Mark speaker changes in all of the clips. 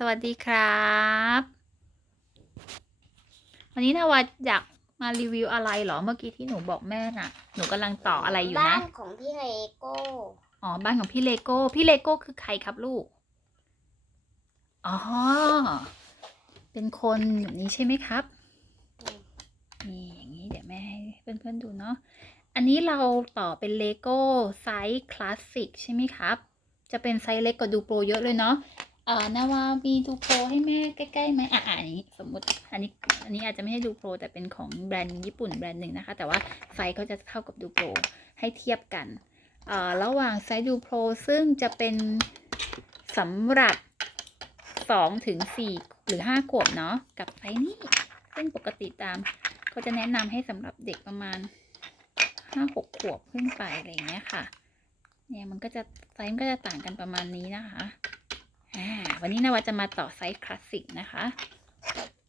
Speaker 1: สวัสดีครับ วันนี้นาวาอยากมารีวิวอะไรเหรอเมื่อกี้ที่หนูบอกแม่น่ะ หนูกำลังต่ออะไรอยู่
Speaker 2: บ้า
Speaker 1: นะ
Speaker 2: นของพี่เลโก้
Speaker 1: อ๋อ บ้านของพี่เลโก้ พี่เลโก้คือใครครับลูก อ๋อ เป็นคนแบบนี้ใช่ไหมครับ นี่อย่างนี้เดี๋ยวแม่ให้เพื่อนๆดูเนาะ อันนี้เราต่อเป็นเลโก้ไซส์คลาสสิกใช่ไหมครับ จะเป็นไซส์เล็กกว่าดูโปรเยอะเลยเนาะ เอ่อนาวามีดูโปรให้แม่ใกล้ๆไหมอะอันนี้สมมติอันนี้อันนี้อาจจะไม่ให้ดูโปรแต่เป็นของแบรนด์ญี่ปุ่นแบรนด์หนึ่งนะคะ แต่ว่าไซส์เขาจะเท่ากับดูโปรให้เทียบกันเอ่อระหว่างไซส์ดูโปรซึ่งจะเป็นสำหรับสองถึงสี่หรือห้าขวบเนาะกับไซส์นี้ซึ่งปกติตามเขาจะแนะนำให้สำหรับเด็กประมาณห้าหกขวบขึ้นไปอะไรอย่างเงี้ยค่ะ เนี่ยมันก็จะไซส์ก็จะต่างกันประมาณนี้นะคะ อ่าวันนี้นาวาจะมาต่อไซส์คลาสสิกนะคะ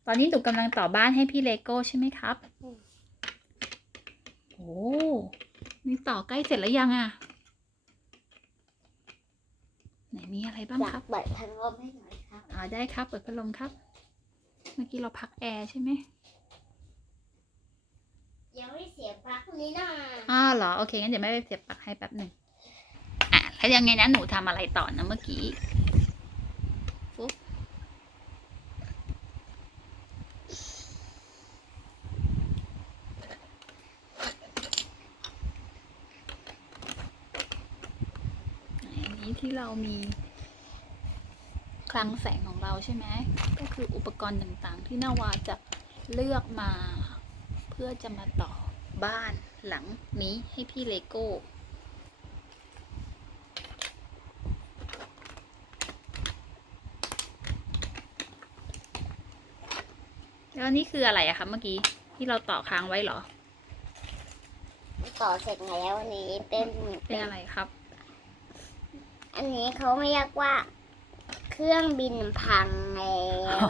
Speaker 1: ตอนนี้หนูกำลังต่อบ้านให้พี่เลโก้ใช่ไหมครับโอ้นี่ต่อใกล้เสร็จแล้วยังอะไหนมีอะไรบ้าง
Speaker 2: อยา
Speaker 1: ครั
Speaker 2: ก
Speaker 1: บ
Speaker 2: เปิดพัดลมให้หน่อยครับ
Speaker 1: อ๋อได้ครับ เปิดพัดลมครับ เมื่อกี้เราพักแอร์ใช่ไหม
Speaker 2: ยังไม่เสียปลั๊กนี้นะ
Speaker 1: อ้าวเหรอ โอเคงั้นเดี๋ยวแม่ไปเสียบปลั๊กให้แป๊บหนึ่งอะแล้วยังไงนะหนูทำอะไรต่อนะเมื่อกี้ฟุ๊บอันนี้ที่ เรามีคลังแสงของเราใช่ไหมก็คืออุปกรณ์ต่างๆ ที่นาวาจะเลือกมา เพื่อจะมาต่อบ้านหลังนี้ให้พี่เลโก้ แล้วนี่คืออะไรอะคะเมื่อกี้ที่เราต่อค้างไว้เหรอ
Speaker 2: ต่อเสร็จแล้วอันนี้เป็น
Speaker 1: เป็นอะไรครับ
Speaker 2: อันนี้เขาไม่เรียกว่า เครื่องบินพังแล้ว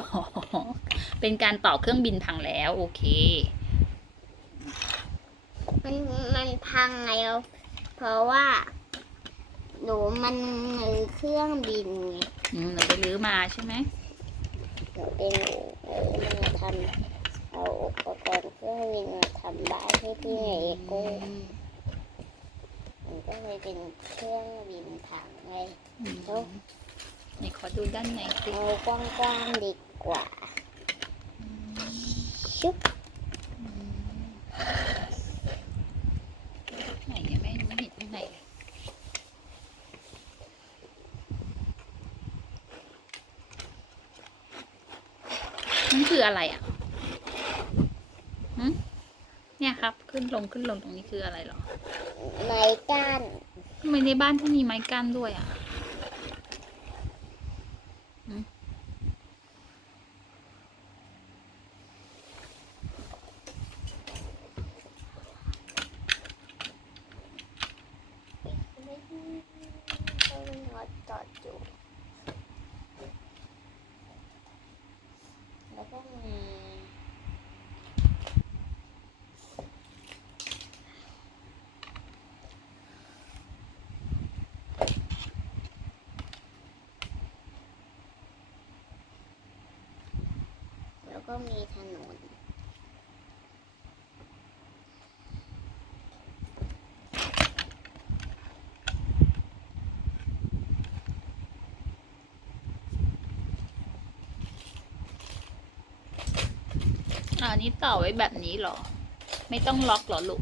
Speaker 1: เป็นการต่อเครื่องบินพังแล้ว โอเค
Speaker 2: มันมันพังแล้ว เพราะว่าหนูมันมือเครื่องบินไง
Speaker 1: อืมหนูไปรื้อมาใช่ไหม
Speaker 2: หนูเป็นหนูมาทำเอาอุปกรณ์เครื่องบินมาทำบ้านให้พี่เลโก้
Speaker 1: อืม
Speaker 2: มันก็เลยเป็นเครื่องบินพัง ไง
Speaker 1: อืม
Speaker 2: แล้ว
Speaker 1: ไหนขอดูด้านในสิ
Speaker 2: เอากว้างๆดีกว่าชุบ
Speaker 1: อืมไหนยังไม่ไม่เห็นข้างในเลยนั่นคืออะไรอะหึเนี่ยครับ ขึ้นลงขึ้นลงตรงนี้คืออะไรเหรอ
Speaker 2: ไม้ก้าน
Speaker 1: ทำไมในบ้านที่มีไม้กั้นด้วยอะ
Speaker 2: ก็มีน็อตจอดอยู่ แล้วก็มีแล้ว ก็มีถนน
Speaker 1: อันนี้ต่อไว้แบบนี้เหรอ ไม่ต้องล็อกเหรอลูก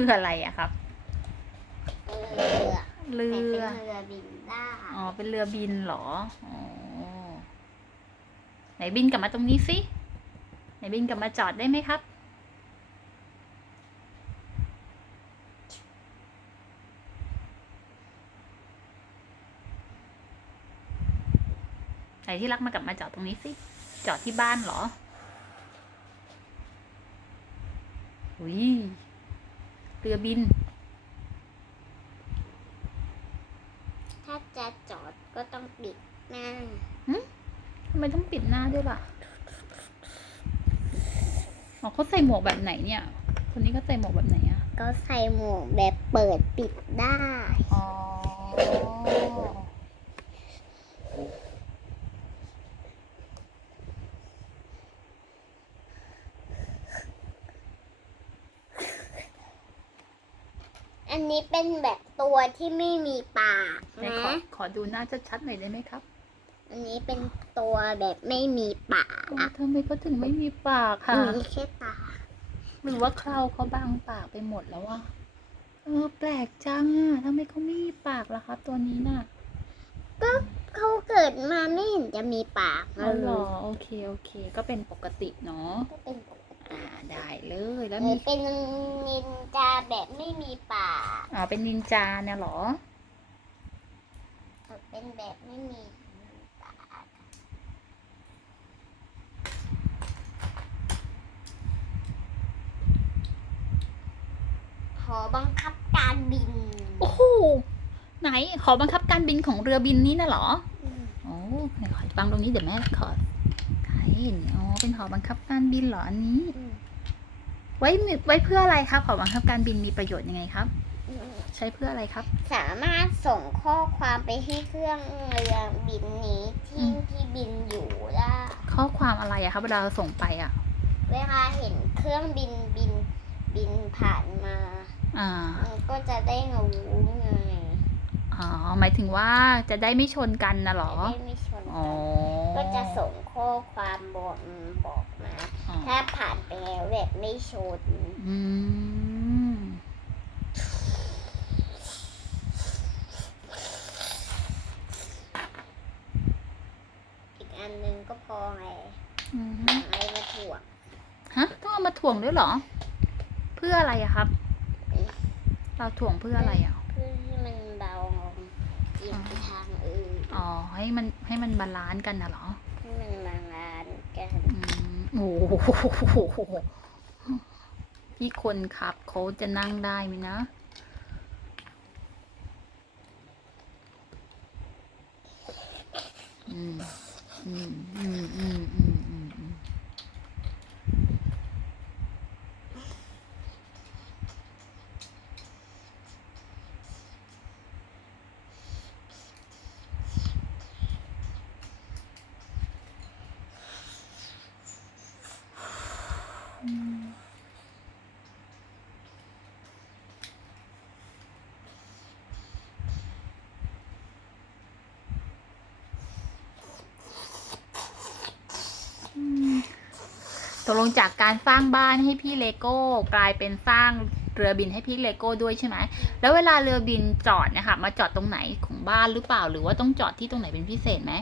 Speaker 1: คืออะไรอะครับ
Speaker 2: เรือ
Speaker 1: เรื
Speaker 2: แต่เป็น
Speaker 1: อ
Speaker 2: เรือบินได้
Speaker 1: อ๋อ เป็นเรือบินเหรอ อ๋อ ไหนบินกลับมาตรงนี้สิ ไหนบินกลับมาจอดได้ไหมครับ ไหนที่รักมากลับมาจอดตรงนี้สิ จอดที่บ้านเหรออุ้ย เรือบิน
Speaker 2: ถ้าจะจอดก็ต้องปิดหน้า
Speaker 1: ทำไมต้องปิดหน้าด้วยล่ะอ๋อเขาใส่หมวกแบบไหนเนี่ย คนนี้ก็ใส่หมวกแบบไหนอะ
Speaker 2: ก็ใส่หมวกแบบเปิดปิดได้
Speaker 1: อ๋อ
Speaker 2: อันนี้เป็นแบบตัวที่ไม่มีปาก
Speaker 1: ไหน
Speaker 2: นะ
Speaker 1: ขอขอดูหน้าชัดๆหน่อยได้ไหมครับ
Speaker 2: อันนี้เป็นตัวแบบไม่มีปาก
Speaker 1: อ๋อทำไมเขาถึงไม่มีปากค่ะ
Speaker 2: มีแค่ตา
Speaker 1: หรือว่าเคราเขาบางปากไปหมดแล้วอะเออแปลกจังอะทำไมเขาไม่มีปากล่ะครับตัวนี้น่ะ
Speaker 2: เขาเกิดมาไม่เห็นจะมีปาก
Speaker 1: อ๋อเหรอโอเคโอเค ก็เป็นปกติเนาะ
Speaker 2: ก็เป็นปกติ
Speaker 1: อ่าได้เลยแล้ว
Speaker 2: หรื
Speaker 1: มี
Speaker 2: อเป็นนินจาแบบไม่มีปาก
Speaker 1: อ๋อเป็นนินจาเนี่ยเหรอ
Speaker 2: เป็นแบบไม่มีปากขอบังคับการบิน
Speaker 1: โอ้โหไหนขอบังคับการบินของเรือบินนี้น่ะเหรอ
Speaker 2: อืม
Speaker 1: โอ้ไหนขอฟังตรงนี้เดี๋ยวแม่ขอถ่ายให้เห็นอ๋อเป็นหอบังคับการบินเหรออันนี้
Speaker 2: อืม
Speaker 1: ไว้มีไว้เพื่ออะไรครับหอบังคับการบินมีประโยชน์ยังไงครับ
Speaker 2: อืม
Speaker 1: ใช้เพื่ออะไรครับ
Speaker 2: สามารถส่งข้อความไปให้เครื่องเรือบินนี้ที่
Speaker 1: อืม
Speaker 2: ที่บินอยู่ได้
Speaker 1: ข้อความอะไรอะครับเวลาเราส่งไปอะ
Speaker 2: เวลาเห็นเครื่องบินบินบินผ่านมา
Speaker 1: อ่า
Speaker 2: มันก็จะได้รู้ไง
Speaker 1: อ๋อหมายถึงว่าจะได้ไม่ชนกันนะเหรอ
Speaker 2: จะได้ไม่ชน
Speaker 1: อ๋อ
Speaker 2: กันก็จะส่งข้อความบอกบอกมา
Speaker 1: อ๋อ
Speaker 2: ถ้าผ่านไปแล้วแบบไม่ชน
Speaker 1: อืม
Speaker 2: อีกอันหนึงก็พอไง
Speaker 1: อืม
Speaker 2: ไม้มาถ่วง
Speaker 1: ฮะต้องเอามาถ่วงด้วยเหรอ เพื่ออะไรอะครับ เราถ่วงเพื่ออะไรอะ
Speaker 2: เพื่อให้มันเบาลงเอียงไปทาง อื่น
Speaker 1: อ๋อ ให้มันให้มันบาลานซ์กันนะเหรอ
Speaker 2: ให้มันบางานกัน
Speaker 1: อืมโอ้โหพี่คนขับเขาจะนั่งได้ไหมนะ อืม อืม อืม อืม กลงจากการสร้างบ้านให้พี่เลโก้ กลายเป็นสร้างเรือบินให้พี่เลโก้ด้วยใช่ไหม แล้วเวลาเรือบินจอดเนะคะมาจอดตรงไหนของบ้านหรือเปล่า หรือว่าต้องจอดที่ตรงไหนเป็นพิเศษไหม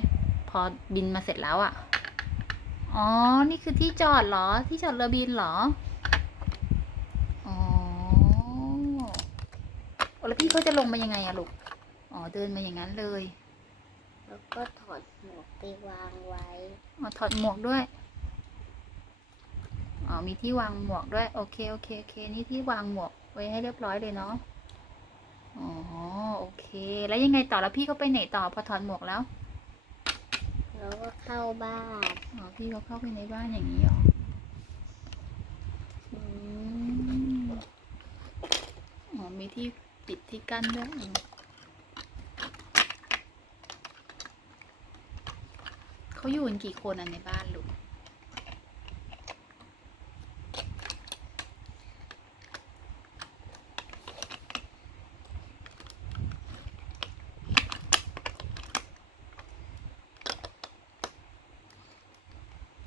Speaker 1: พอบินมาเสร็จแล้วอะ่ะ อ๋อ นี่คือที่จอดเหรอ ที่จอดเรือบินเหรอ อ๋อโอ้แล้วพี่เขาจะลงมายังไงอะลูก อ๋อ เดินมาอย่างนั้นเลย
Speaker 2: แล้วก็ถอดหมวกไปวางไว้
Speaker 1: อ๋อ ถอดหมวกด้วยอ๋อ มีที่วางหมวกด้วย โอเค โอเค โอเค นี่ที่วางหมวกไว้ให้เรียบร้อยเลยเนาะ อ๋อ โอเค แล้วยังไงต่อ แล้วพี่เขาไปไหนต่อพอถอดหมวกแล้ว
Speaker 2: แล้วก็เข้าบ้าน
Speaker 1: อ๋อ พี่เขาเข้าไปในบ้านอย่างนี้เหรออืมอ๋อ มีที่ปิดที่กั้นด้วยอืมเขาอยู่กันกี่คนอะในบ้านลูก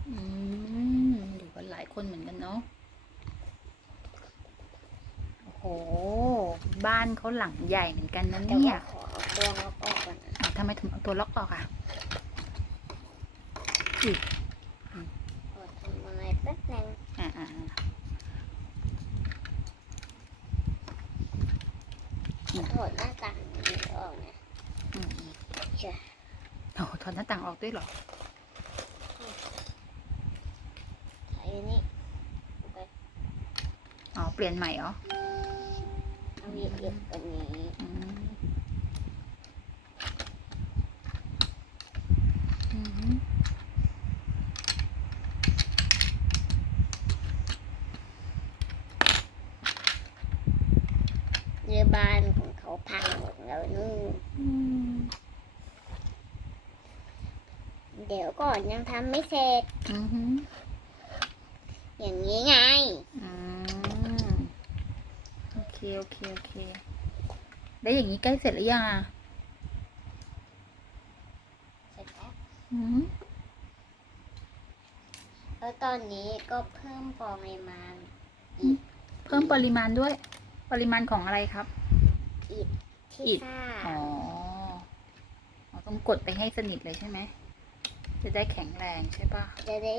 Speaker 1: อืมอยู่กันหลายคนเหมือนกันเนาะ โอ้โห บ้านเขา หลังใหญ่เหมือนกันนะ
Speaker 2: แต่
Speaker 1: เนี่
Speaker 2: ว่าย ขอเอาตัวล็อกออกก่อนนะ
Speaker 1: อ้าวทำไมถึงเอาตัวล็อกออกอะ
Speaker 2: ขอทำอะไรแป๊บนึง
Speaker 1: อ่าอ่าอ่า
Speaker 2: ถอดหน้าต่างนี้ออกนะ
Speaker 1: อืมอืม
Speaker 2: ใช่
Speaker 1: โอ้โหถอดหน้าต่างออกด้วยเหรอ
Speaker 2: ใช้นี่ไป
Speaker 1: อ๋อ เปลี่ยนใหม่เหรอ
Speaker 2: เอาเหยียบเหยียบกันนี้
Speaker 1: อืมอืม
Speaker 2: เรือบ้านของเขาพังหมดแล้วนู่น
Speaker 1: อืม
Speaker 2: เดี๋ยวก่อนยังทำไม่เสร็จ
Speaker 1: อืมอืม
Speaker 2: อย่างนี้ไง
Speaker 1: อืม โอเคโอเค โอเค แล้วอย่างนี้ใกล้เสร็จหรือยังอะ
Speaker 2: เสร็จแล้ว
Speaker 1: อืม
Speaker 2: แล้วตอนนี้ก็เพิ่มปริมาณ
Speaker 1: เพิ่มปริมาณด้วย ปริมาณของอะไรครับ
Speaker 2: ที่
Speaker 1: อิฐ
Speaker 2: ซ่า
Speaker 1: อ๋ออ๋อต้องกดไปให้สนิทเลยใช่ไหม จะได้แข็งแรงใช่ปะ
Speaker 2: จะได้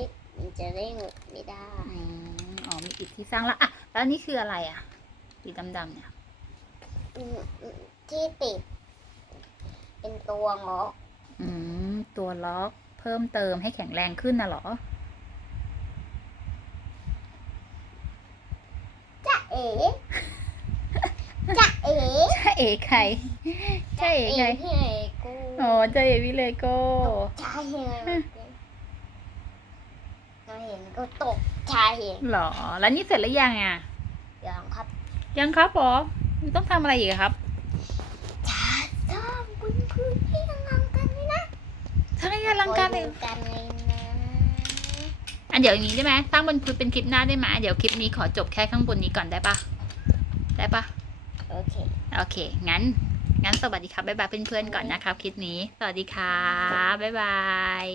Speaker 2: จะได้หงุดไม่ได้
Speaker 1: อืมอ๋อมีอิฐที่สร้างแล้วอะ แล้วอันนี่คืออะไรอะ สีดำๆเนี่ย
Speaker 2: อืมอืมที่ติด เป็นตัวงอก
Speaker 1: อืม ตัวล็อกเพิ่มเติมให้แข็งแรงขึ้นน่ะเหรอ
Speaker 2: จะเอ๋จะเอ๋
Speaker 1: ใช่เอ๋ใครใช่เอ๋ใคร
Speaker 2: พี่เอ๋กู
Speaker 1: อ๋อใช่เอ๋วิเลโก้
Speaker 2: ชายเห็นเราเห็นก็ตกชายเห็น
Speaker 1: เหรอ แล้วนี่เสร็จแล้วยังอะ
Speaker 2: ยังครับ
Speaker 1: ยังครับหรอต้องทำอะไรอีกอะครับ
Speaker 2: จะสร้างบนพื้นที่อลังการนี่นะ
Speaker 1: ใช่อลังการเลย
Speaker 2: คอดูกันเลยนะ
Speaker 1: อะเดี๋ยวอย่างนี้ได้ไหมสร้างบนพื้นเป็นคลิปหน้าได้ไหมเดี๋ยวคลิปนี้ขอจบแค่ข้างบนนี้ก่อนได้ปะได้ปะ
Speaker 2: โอเค
Speaker 1: โอเค งั้น งั้นสวัสดีครับบ๊ายบายเพื่อนๆก่อนนะครับคลิปนี้ สวัสดีครับบ๊ายบาย